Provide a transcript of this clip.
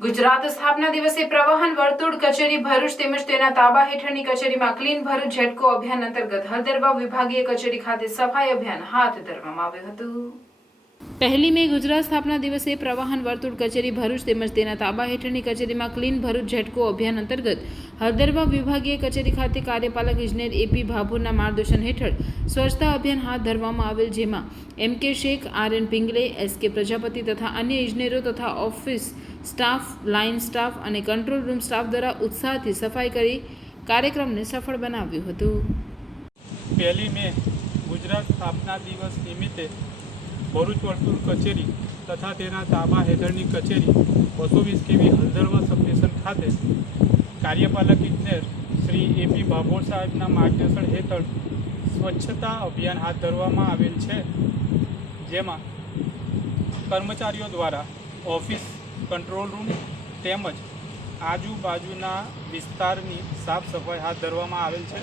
ગુજરાત સ્થાપના દિવસે પ્રવાહન વર્તુળ કચેરી ભરૂચ તેમજ તેના તાબા હેઠળની કચેરીમાં ક્લીન ભરૂચ ઝેટકો અભિયાન અંતર્ગત હળદરવા વિભાગીય કચેરી ખાતે સફાઈ અભિયાન હાથ ધરવામાં આવ્યું હતું। 1 મે ગુજરાત સ્થાપના દિવસે પ્રવાહન વર્તુળ કચેરી ભરૂચ તેમજ તેના તાબા હેઠળની કચેરીમાં ક્લીન ભરૂચ ઝેટકો અભિયાન અંતર્ગત હળદરવા વિભાગીય કચેરી ખાતે કાર્યપાલક ઇજનેર એપી ભાભોરના માર્ગદર્શન હેઠળ સ્વચ્છતા અભિયાન હાથ ધરવામાં આવેલ, જેમાં એમકે શેખ, આરએન પિંગલે, એસકે પ્રજાપતિ તથા અન્ય ઇજનેરો તથા ઓફિસ સ્ટાફ, લાઇન સ્ટાફ અને કંટ્રોલ રૂમ સ્ટાફ દ્વારા ઉત્સાહથી સફાઈ કરી કાર્યક્રમને સફળ બનાવ્યું હતું। 1 મે ગુજરાત સ્થાપના દિવસ નિમિત્તે ભરૂચ વર્તુળ કચેરી તથા તેના તાબા હેઠળની કચેરી 220 kV હળદરવા સબસ્ટેશન ખાતે કાર્યપાલક ઇજનેર શ્રી એપી ભાભોર સાહેબના માર્ગદર્શન હેઠળ સ્વચ્છતા અભિયાન હાથ ધરવામાં આવેલ છે, જેમાં કર્મચારીઓ દ્વારા ઓફિસ, કંટ્રોલ રૂમ તેમજ આજુબાજુના વિસ્તારની સાફ સફાઈ હાથ ધરવામાં આવેલ છે।